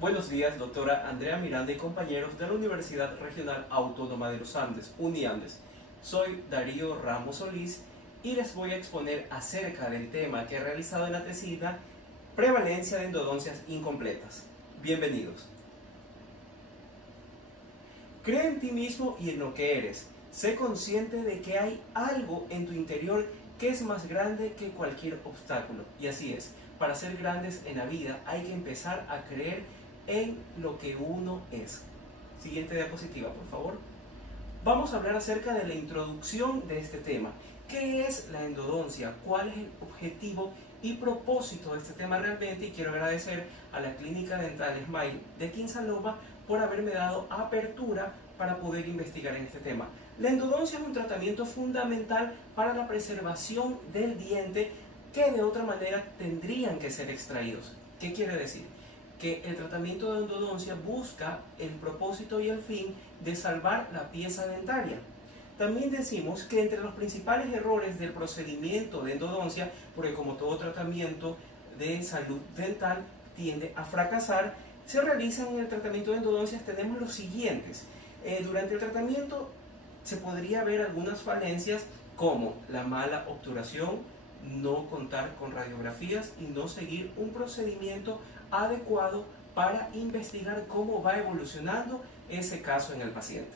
Buenos días, doctora Andrea Miranda y compañeros de la Universidad Regional Autónoma de los Andes, UNIANDES. Soy Darío Ramos Solís y les voy a exponer acerca del tema que he realizado en la tesina Prevalencia de endodoncias incompletas. Bienvenidos. Cree en ti mismo y en lo que eres. Sé consciente de que hay algo en tu interior que es más grande que cualquier obstáculo. Y así es, para ser grandes en la vida hay que empezar a creer en lo que uno es. Siguiente diapositiva, por favor. Vamos a hablar acerca de la introducción de este tema. ¿Qué es la endodoncia? ¿Cuál es el objetivo y propósito de este tema realmente? Y quiero agradecer a la Clínica Dental Smile de Quinsaloma por haberme dado apertura para poder investigar en este tema. La endodoncia es un tratamiento fundamental para la preservación del diente que de otra manera tendrían que ser extraídos. ¿Qué quiere decir? Que el tratamiento de endodoncia busca el propósito y el fin de salvar la pieza dentaria. También decimos que entre los principales errores del procedimiento de endodoncia, porque como todo tratamiento de salud dental tiende a fracasar, se realizan en el tratamiento de endodoncias, tenemos los siguientes. Durante el tratamiento se podría ver algunas falencias como la mala obturación, no contar con radiografías y no seguir un procedimiento adecuado para investigar cómo va evolucionando ese caso en el paciente.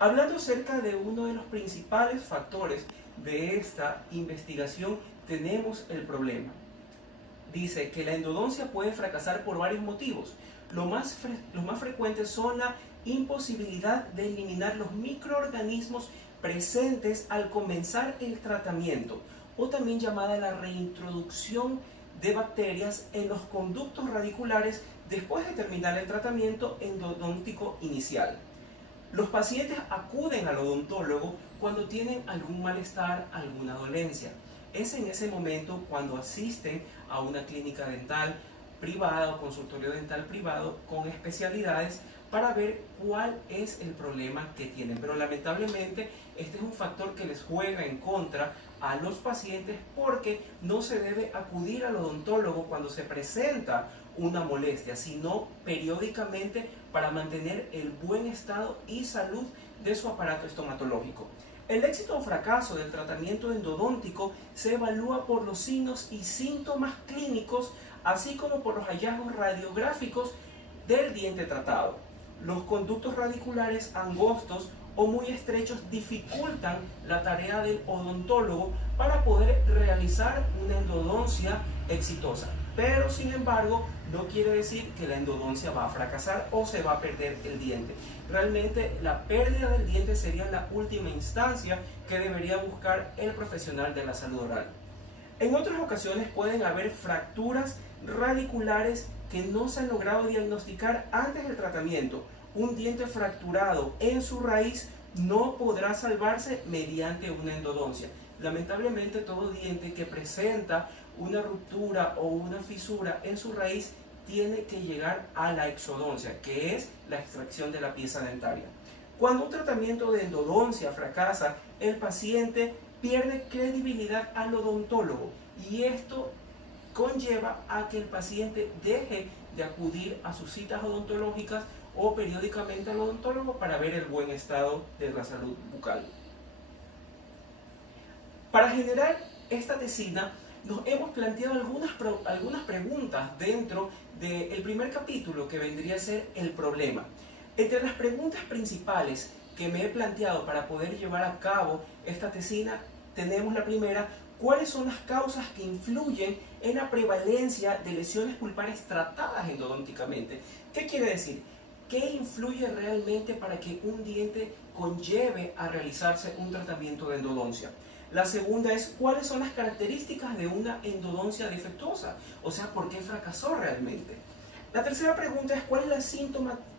Hablando acerca de uno de los principales factores de esta investigación, tenemos el problema. Dice que la endodoncia puede fracasar por varios motivos. Los más frecuentes son la imposibilidad de eliminar los microorganismos presentes al comenzar el tratamiento, o también llamada la reintroducción de bacterias en los conductos radiculares después de terminar el tratamiento endodóntico inicial. Los pacientes acuden al odontólogo cuando tienen algún malestar, alguna dolencia. Es en ese momento cuando asisten a una clínica dental privada o consultorio dental privado con especialidades para ver cuál es el problema que tienen. Pero lamentablemente este es un factor que les juega en contra a los pacientes porque no se debe acudir al odontólogo cuando se presenta una molestia, sino periódicamente para mantener el buen estado y salud de su aparato estomatológico. El éxito o fracaso del tratamiento endodóntico se evalúa por los signos y síntomas clínicos, así como por los hallazgos radiográficos del diente tratado. Los conductos radiculares angostos o muy estrechos dificultan la tarea del odontólogo para poder realizar una endodoncia exitosa. Pero sin embargo, no quiere decir que la endodoncia va a fracasar o se va a perder el diente. Realmente la pérdida del diente sería la última instancia que debería buscar el profesional de la salud oral. En otras ocasiones pueden haber fracturas radiculares que no se han logrado diagnosticar antes del tratamiento. Un diente fracturado en su raíz no podrá salvarse mediante una endodoncia. Lamentablemente todo diente que presenta una ruptura o una fisura en su raíz tiene que llegar a la exodoncia, que es la extracción de la pieza dentaria. Cuando un tratamiento de endodoncia fracasa, el paciente pierde credibilidad al odontólogo y esto conlleva a que el paciente deje de acudir a sus citas odontológicas o periódicamente al odontólogo para ver el buen estado de la salud bucal. Para generar esta tesina nos hemos planteado algunas preguntas dentro del primer capítulo, que vendría a ser el problema. Entre las preguntas principales que me he planteado para poder llevar a cabo esta tesina, tenemos la primera: ¿cuáles son las causas que influyen en la prevalencia de lesiones pulpares tratadas endodónticamente? ¿Qué quiere decir? ¿Qué influye realmente para que un diente conlleve a realizarse un tratamiento de endodoncia? La segunda es: ¿cuáles son las características de una endodoncia defectuosa? O sea, ¿por qué fracasó realmente? La tercera pregunta es: ¿cuál es la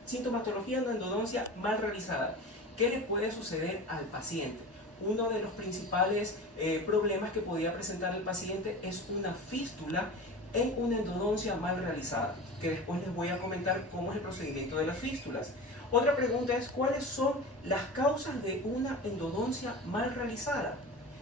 sintomatología de una endodoncia mal realizada? ¿Qué le puede suceder al paciente? Uno de los principales problemas que podría presentar el paciente es una fístula en una endodoncia mal realizada, que después les voy a comentar cómo es el procedimiento de las fístulas. Otra pregunta es: ¿cuáles son las causas de una endodoncia mal realizada?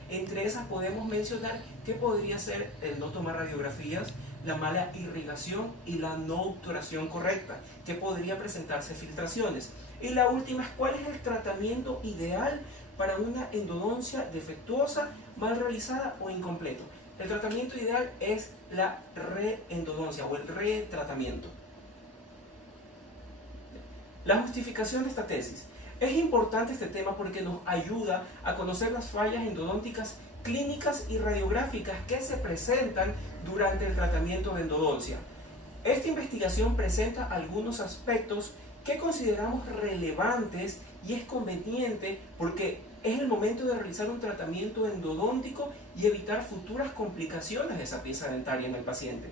Entre esas podemos mencionar que podría ser el no tomar radiografías, la mala irrigación y la no obturación correcta, que podría presentarse filtraciones. Y la última es cuál es el tratamiento ideal para una endodoncia defectuosa, mal realizada o incompleto. El tratamiento ideal es la reendodoncia o el retratamiento. La justificación de esta tesis. Es importante este tema porque nos ayuda a conocer las fallas endodónticas clínicas y radiográficas que se presentan durante el tratamiento de endodoncia. Esta investigación presenta algunos aspectos que consideramos relevantes y es conveniente porque es el momento de realizar un tratamiento endodóntico y evitar futuras complicaciones de esa pieza dentaria en el paciente.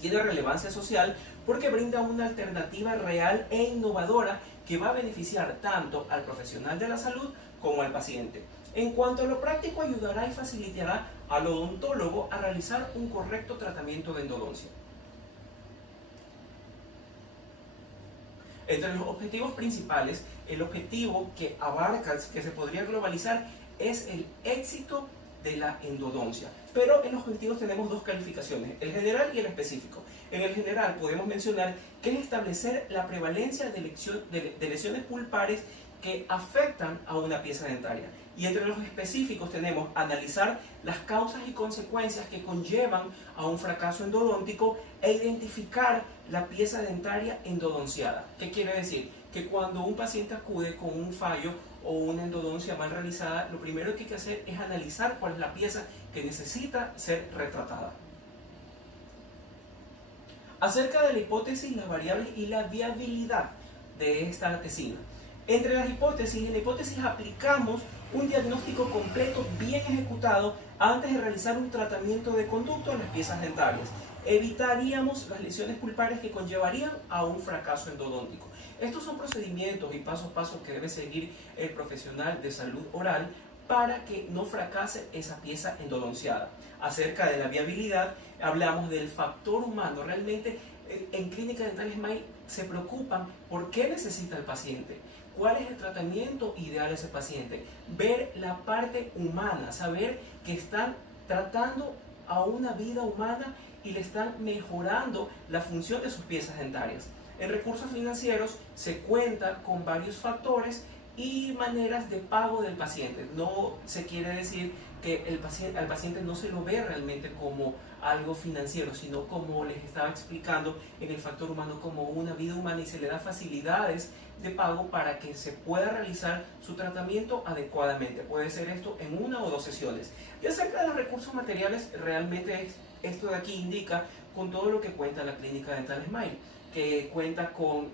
Tiene relevancia social porque brinda una alternativa real e innovadora que va a beneficiar tanto al profesional de la salud como al paciente. En cuanto a lo práctico, ayudará y facilitará al odontólogo a realizar un correcto tratamiento de endodoncia. Entre los objetivos principales, el objetivo que abarca, que se podría globalizar, es el éxito de la endodoncia. Pero en los objetivos tenemos dos calificaciones, el general y el específico. En el general podemos mencionar que es establecer la prevalencia de lesiones pulpares que afectan a una pieza dentaria. Y entre los específicos tenemos analizar las causas y consecuencias que conllevan a un fracaso endodóntico e identificar la pieza dentaria endodonciada. ¿Qué quiere decir? Que cuando un paciente acude con un fallo o una endodoncia mal realizada, lo primero que hay que hacer es analizar cuál es la pieza que necesita ser retratada. Acerca de la hipótesis, las variables y la viabilidad de esta tesina. Entre las hipótesis, en la hipótesis aplicamos un diagnóstico completo bien ejecutado antes de realizar un tratamiento de conducto en las piezas dentarias. Evitaríamos las lesiones pulpares que conllevarían a un fracaso endodóntico. Estos son procedimientos y paso a paso que debe seguir el profesional de salud oral para que no fracase esa pieza endodonciada. Acerca de la viabilidad, hablamos del factor humano. Realmente en Clínica Dental Smile se preocupan por qué necesita el paciente, cuál es el tratamiento ideal de ese paciente, ver la parte humana, saber que están tratando a una vida humana y le están mejorando la función de sus piezas dentarias. En recursos financieros se cuenta con varios factores y maneras de pago del paciente. No se quiere decir que al paciente no se lo ve realmente como algo financiero, sino como les estaba explicando en el factor humano, como una vida humana, y se le da facilidades de pago para que se pueda realizar su tratamiento adecuadamente. Puede ser esto en 1 o 2 sesiones. Y acerca de los recursos materiales, realmente esto de aquí indica con todo lo que cuenta la Clínica Dental Smile, que cuenta con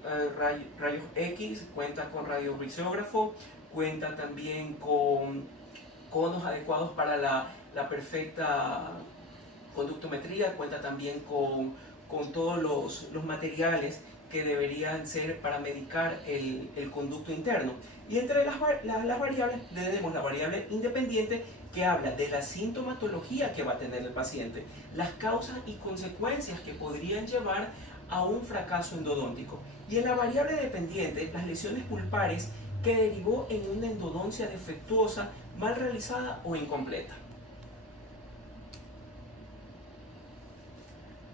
rayos X, cuenta con radiorrisógrafo, cuenta también con conos adecuados para la perfecta conductometría, cuenta también con todos los materiales que deberían ser para medicar el conducto interno. Y entre las variables tenemos la variable independiente, que habla de la sintomatología que va a tener el paciente, las causas y consecuencias que podrían llevar a un fracaso endodóntico. Y en la variable dependiente, las lesiones pulpares que derivó en una endodoncia defectuosa, mal realizada o incompleta.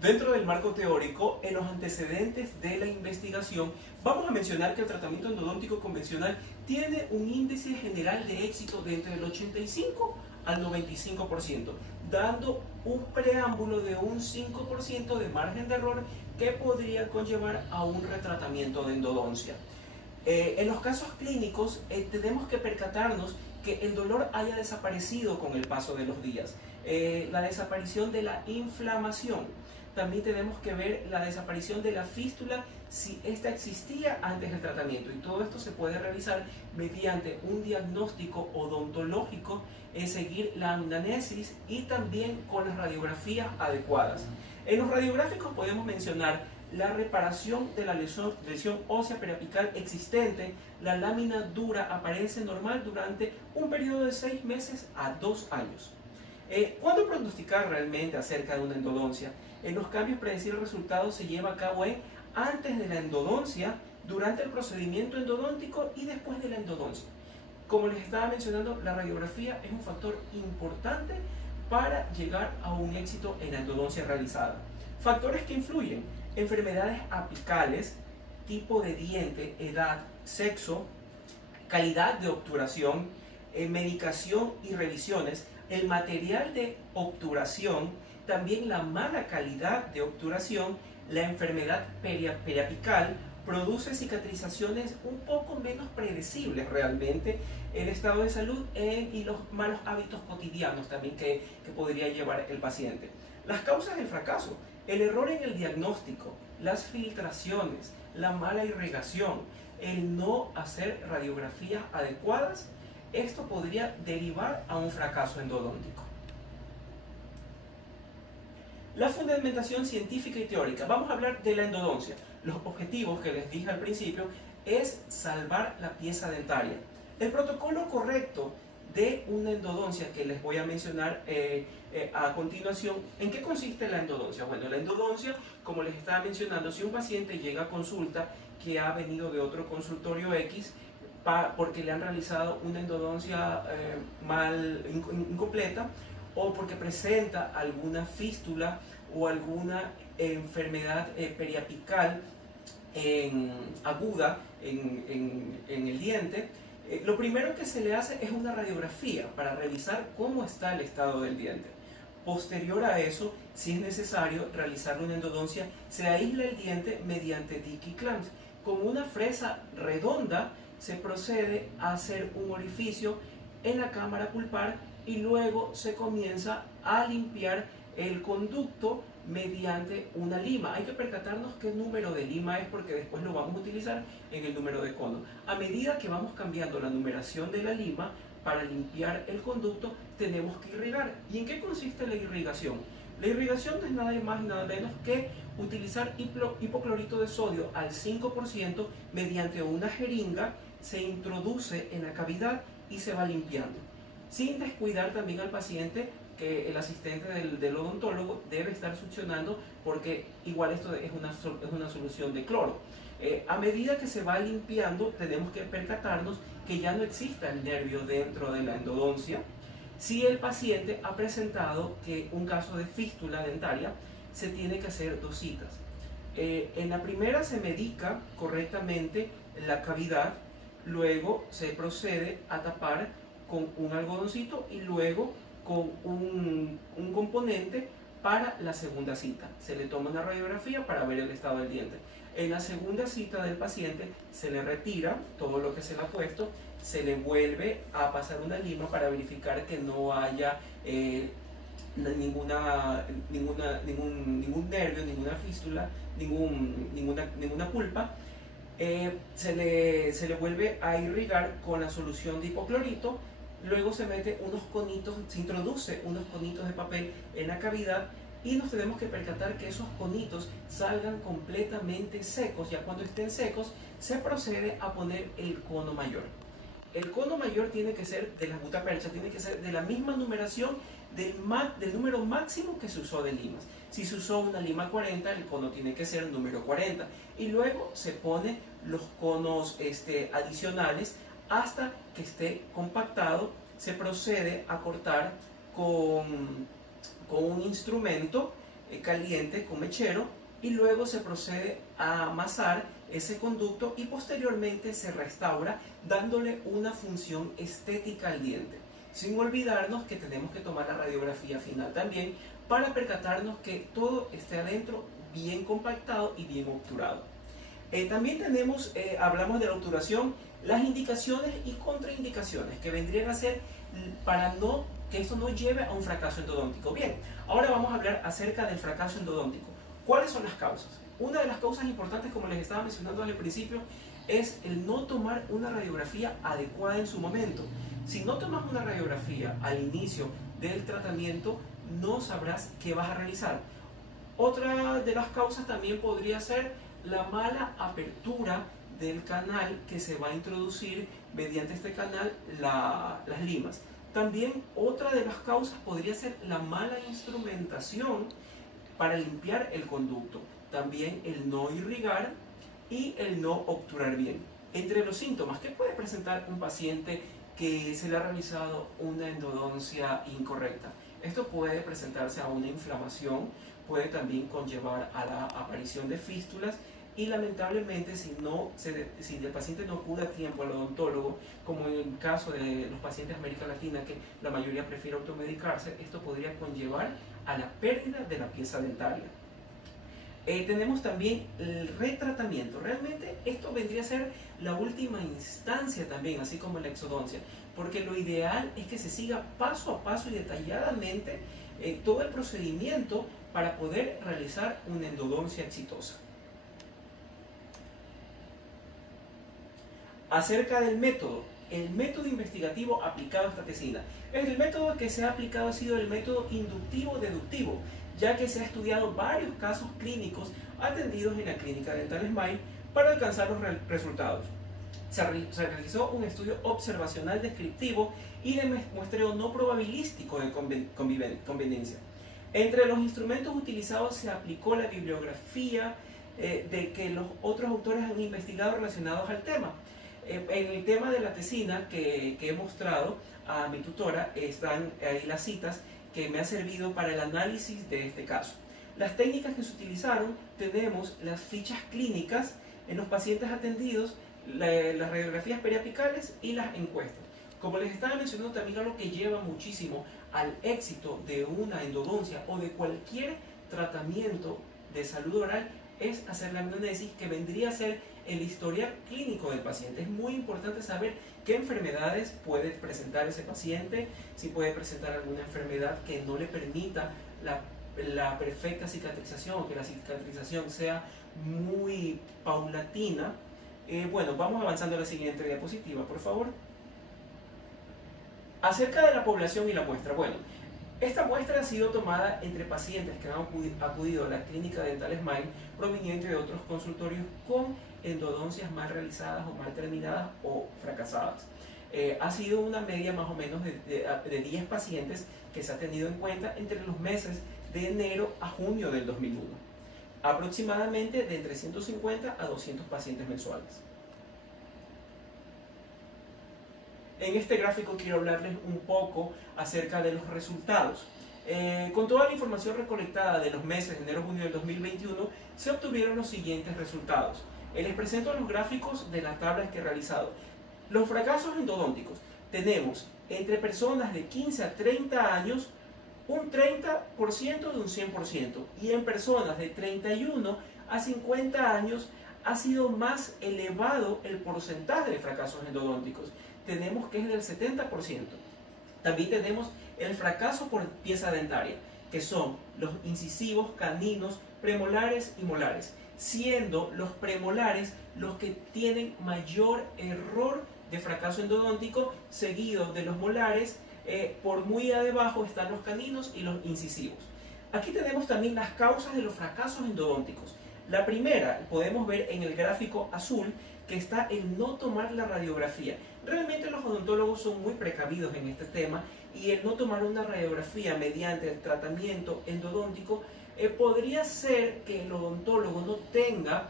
Dentro del marco teórico, en los antecedentes de la investigación, vamos a mencionar que el tratamiento endodóntico convencional tiene un índice general de éxito de entre el 85 al 95%, dando un preámbulo de un 5% de margen de error que podría conllevar a un retratamiento de endodoncia. En los casos clínicos tenemos que percatarnos que el dolor haya desaparecido con el paso de los días, la desaparición de la inflamación. También tenemos que ver la desaparición de la fístula si esta existía antes del tratamiento, y todo esto se puede realizar mediante un diagnóstico odontológico, seguir la anamnesis y también con las radiografías adecuadas. En los radiográficos podemos mencionar la reparación de la lesión ósea periapical existente. La lámina dura aparece normal durante un periodo de 6 meses a 2 años. ¿Cuándo pronosticar realmente acerca de una endodoncia? En los cambios, predecir el resultado se lleva a cabo antes de la endodoncia, durante el procedimiento endodóntico y después de la endodoncia. Como les estaba mencionando, la radiografía es un factor importante para llegar a un éxito en la endodoncia realizada. Factores que influyen: enfermedades apicales, tipo de diente, edad, sexo, calidad de obturación, medicación y revisiones, el material de obturación, también la mala calidad de obturación, la enfermedad periapical, produce cicatrizaciones un poco menos predecibles realmente, el estado de salud y los malos hábitos cotidianos también que podría llevar el paciente. Las causas del fracaso: el error en el diagnóstico, las filtraciones, la mala irrigación, el no hacer radiografías adecuadas. Esto podría derivar a un fracaso endodóntico. La fundamentación científica y teórica. Vamos a hablar de la endodoncia. Los objetivos que les dije al principio es salvar la pieza dentaria. El protocolo correcto de una endodoncia que les voy a mencionar a continuación. ¿En qué consiste la endodoncia? Bueno, la endodoncia, como les estaba mencionando, si un paciente llega a consulta que ha venido de otro consultorio X porque le han realizado una endodoncia incompleta, o porque presenta alguna fístula o alguna enfermedad periapical aguda en el diente, lo primero que se le hace es una radiografía para revisar cómo está el estado del diente. Posterior a eso, si es necesario realizar una endodoncia, se aísla el diente mediante Dickey clamps. Con una fresa redonda se procede a hacer un orificio en la cámara pulpar y luego se comienza a limpiar el conducto mediante una lima. Hay que percatarnos qué número de lima es, porque después lo vamos a utilizar en el número de cono. A medida que vamos cambiando la numeración de la lima para limpiar el conducto, tenemos que irrigar. ¿Y en qué consiste la irrigación? La irrigación no es nada más y nada menos que utilizar hipoclorito de sodio al 5% mediante una jeringa. Se introduce en la cavidad y se va limpiando, sin descuidar también al paciente, que el asistente del odontólogo debe estar succionando, porque igual esto es una solución de cloro. A medida que se va limpiando, tenemos que percatarnos que ya no exista el nervio dentro de la endodoncia. Si el paciente ha presentado un caso de fístula dentaria, se tiene que hacer 2 citas. En la primera se medica correctamente la cavidad, luego se procede a tapar con un algodoncito y luego con un componente para la segunda cita. Se le toma una radiografía para ver el estado del diente. En la segunda cita del paciente se le retira todo lo que se le ha puesto, se le vuelve a pasar una lima para verificar que no haya ningún nervio, ninguna fístula, ninguna pulpa. Se le vuelve a irrigar con la solución de hipoclorito. Luego se mete se introduce unos conitos de papel en la cavidad y nos tenemos que percatar que esos conitos salgan completamente secos. Ya cuando estén secos, se procede a poner el cono mayor. El cono mayor tiene que ser de las gutaperchas, tiene que ser de la misma numeración del número máximo que se usó de limas. Si se usó una lima 40, el cono tiene que ser el número 40. Y luego se pone los conos adicionales hasta que esté compactado. Se procede a cortar con un instrumento caliente, con mechero, y luego se procede a amasar ese conducto y posteriormente se restaura dándole una función estética al diente, sin olvidarnos que tenemos que tomar la radiografía final también para percatarnos que todo esté adentro bien compactado y bien obturado. También hablamos de la obturación, las indicaciones y contraindicaciones que vendrían a ser para que esto no lleve a un fracaso endodóntico. Bien, ahora vamos a hablar acerca del fracaso endodóntico. ¿Cuáles son las causas? Una de las causas importantes, como les estaba mencionando al principio, es el no tomar una radiografía adecuada en su momento. Si no tomas una radiografía al inicio del tratamiento, no sabrás qué vas a realizar. Otra de las causas también podría ser la mala apertura del canal que se va a introducir mediante este canal las limas. También otra de las causas podría ser la mala instrumentación para limpiar el conducto. También el no irrigar y el no obturar bien. Entre los síntomas que puede presentar un paciente que se le ha realizado una endodoncia incorrecta, esto puede presentarse a una inflamación, puede también conllevar a la aparición de fístulas y lamentablemente si el paciente no acude a tiempo al odontólogo, como en el caso de los pacientes de América Latina que la mayoría prefiere automedicarse, esto podría conllevar a la pérdida de la pieza dentaria. Tenemos también el retratamiento. Realmente esto vendría a ser la última instancia también, así como la exodoncia, porque lo ideal es que se siga paso a paso y detalladamente todo el procedimiento para poder realizar una endodoncia exitosa. Acerca del método, el método investigativo aplicado a esta tesina. El método que se ha aplicado ha sido el método inductivo-deductivo, ya que se ha estudiado varios casos clínicos atendidos en la clínica Dental Smile para alcanzar los resultados. Se realizó un estudio observacional descriptivo y de muestreo no probabilístico de conveniencia. Entre los instrumentos utilizados se aplicó la bibliografía de que los otros autores han investigado relacionados al tema. En el tema de la tesina que he mostrado a mi tutora están ahí las citas que me han servido para el análisis de este caso. Las técnicas que se utilizaron, tenemos las fichas clínicas en los pacientes atendidos, las radiografías periapicales y las encuestas. Como les estaba mencionando, también algo que lleva muchísimo al éxito de una endodoncia o de cualquier tratamiento de salud oral es hacer la anamnesis, que vendría a ser el historial clínico del paciente. Es muy importante saber qué enfermedades puede presentar ese paciente, si puede presentar alguna enfermedad que no le permita la perfecta cicatrización o que la cicatrización sea muy paulatina. Bueno, vamos avanzando a la siguiente diapositiva, por favor. Acerca de la población y la muestra. Bueno, esta muestra ha sido tomada entre pacientes que han acudido a la clínica Dental Smile proveniente de otros consultorios con endodoncias mal realizadas o mal terminadas o fracasadas. Ha sido una media más o menos de 10 pacientes que se ha tenido en cuenta entre los meses de enero a junio del 2001. Aproximadamente de entre 150 a 200 pacientes mensuales. En este gráfico quiero hablarles un poco acerca de los resultados. Con toda la información recolectada de los meses de enero-junio del 2021, se obtuvieron los siguientes resultados. Les presento los gráficos de las tablas que he realizado. Los fracasos endodónticos. Tenemos entre personas de 15 a 30 años un 30% de un 100%, y en personas de 31 a 50 años ha sido más elevado el porcentaje de fracasos endodónticos. Tenemos que es del 70%. También tenemos el fracaso por pieza dentaria, que son los incisivos, caninos, premolares y molares, siendo los premolares los que tienen mayor error de fracaso endodóntico, seguido de los molares. Por muy abajo están los caninos y los incisivos. Aquí tenemos también las causas de los fracasos endodónticos. La primera podemos ver en el gráfico azul, que está el no tomar la radiografía. Realmente los odontólogos son muy precavidos en este tema, y el no tomar una radiografía mediante el tratamiento endodóntico podría ser que el odontólogo no tenga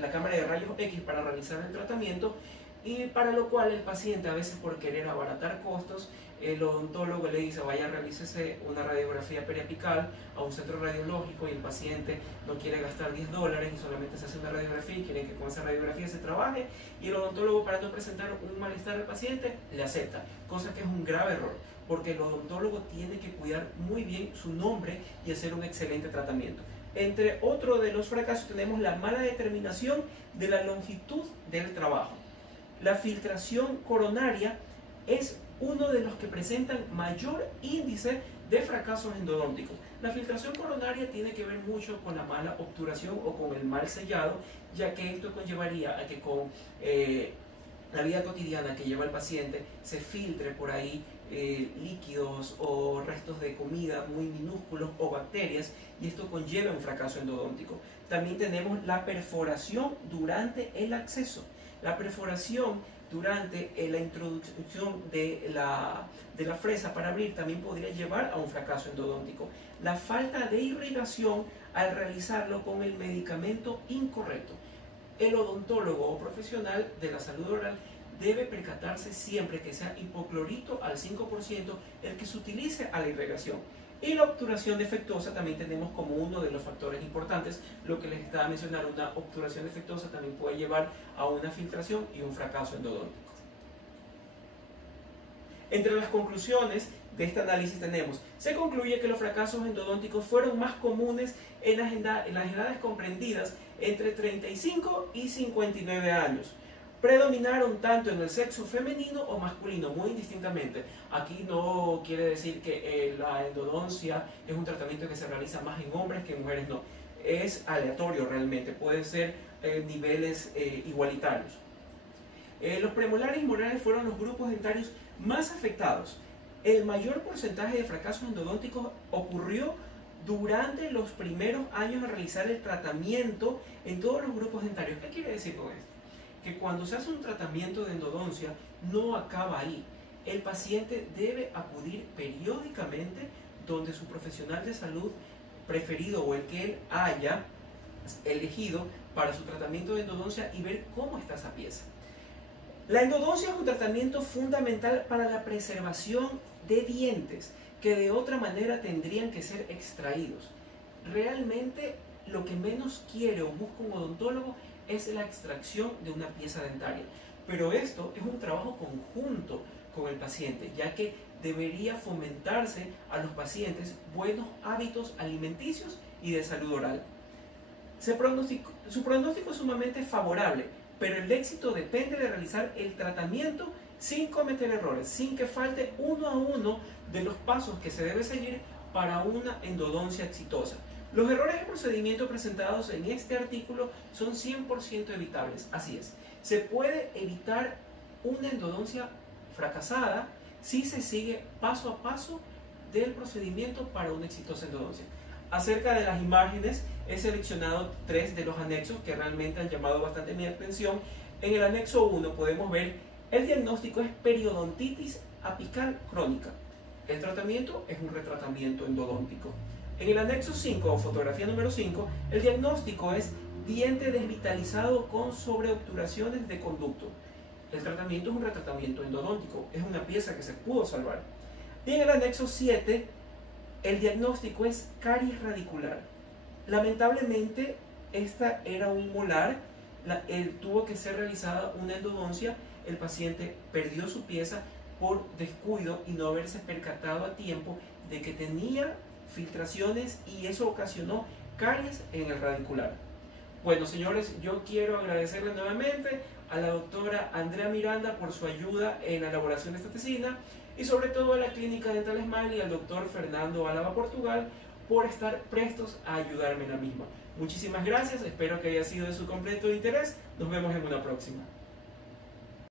la cámara de rayos X para realizar el tratamiento, y para lo cual el paciente, a veces por querer abaratar costos, el odontólogo le dice: vaya, realícese una radiografía periapical a un centro radiológico, y el paciente no quiere gastar $10 y solamente se hace una radiografía y quiere que con esa radiografía se trabaje, y el odontólogo, para no presentar un malestar al paciente, le acepta, cosa que es un grave error, porque el odontólogo tiene que cuidar muy bien su nombre y hacer un excelente tratamiento. Entre otro de los fracasos tenemos la mala determinación de la longitud del trabajo. La filtración coronaria es uno de los que presentan mayor índice de fracasos endodónticos. La filtración coronaria tiene que ver mucho con la mala obturación o con el mal sellado, ya que esto conllevaría a que con la vida cotidiana que lleva el paciente se filtre por ahí líquidos o restos de comida muy minúsculos o bacterias, y esto conlleva un fracaso endodóntico. También tenemos la perforación durante el acceso. La perforación durante la introducción de la fresa para abrir también podría llevar a un fracaso endodóntico. La falta de irrigación al realizarlo con el medicamento incorrecto. El odontólogo o profesional de la salud oral debe percatarse siempre que sea hipoclorito al 5% el que se utilice a la irrigación. Y la obturación defectuosa también tenemos como uno de los factores importantes, lo que les estaba mencionando, una obturación defectuosa también puede llevar a una filtración y un fracaso endodóntico. Entre las conclusiones de este análisis tenemos, se concluye que los fracasos endodónticos fueron más comunes en las edades comprendidas entre 35 y 59 años. Predominaron tanto en el sexo femenino o masculino, muy indistintamente. Aquí no quiere decir que la endodoncia es un tratamiento que se realiza más en hombres que en mujeres, no. Es aleatorio realmente, pueden ser niveles igualitarios. Los premolares y molares fueron los grupos dentarios más afectados. El mayor porcentaje de fracasos endodónticos ocurrió durante los primeros años de realizar el tratamiento en todos los grupos dentarios. ¿Qué quiere decir con esto? Que cuando se hace un tratamiento de endodoncia no acaba ahí. El paciente debe acudir periódicamente donde su profesional de salud preferido o el que él haya elegido para su tratamiento de endodoncia y ver cómo está esa pieza. La endodoncia es un tratamiento fundamental para la preservación de dientes que de otra manera tendrían que ser extraídos. Realmente lo que menos quiere o busca un odontólogo es la extracción de una pieza dentaria. Pero esto es un trabajo conjunto con el paciente, ya que debería fomentarse a los pacientes buenos hábitos alimenticios y de salud oral. Su pronóstico es sumamente favorable, pero el éxito depende de realizar el tratamiento sin cometer errores, sin que falte uno a uno de los pasos que se debe seguir para una endodoncia exitosa. Los errores de procedimiento presentados en este artículo son 100% evitables, así es. Se puede evitar una endodoncia fracasada si se sigue paso a paso del procedimiento para una exitosa endodoncia. Acerca de las imágenes, he seleccionado 3 de los anexos que realmente han llamado bastante mi atención. En el anexo 1 podemos ver el diagnóstico es periodontitis apical crónica. El tratamiento es un retratamiento endodóntico. En el anexo 5 o fotografía número 5, el diagnóstico es diente desvitalizado con sobreobturaciones de conducto. El tratamiento es un retratamiento endodóntico, es una pieza que se pudo salvar. Y en el anexo 7, el diagnóstico es caries radicular. Lamentablemente, esta era un molar, tuvo que ser realizada una endodoncia, el paciente perdió su pieza por descuido y no haberse percatado a tiempo de que tenía filtraciones y eso ocasionó caries en el radicular. Bueno, señores, yo quiero agradecerle nuevamente a la doctora Andrea Miranda por su ayuda en la elaboración de esta tesina y sobre todo a la Clínica Dental Smile y al doctor Fernando Álava Portugal por estar prestos a ayudarme en la misma. Muchísimas gracias, espero que haya sido de su completo interés. Nos vemos en una próxima.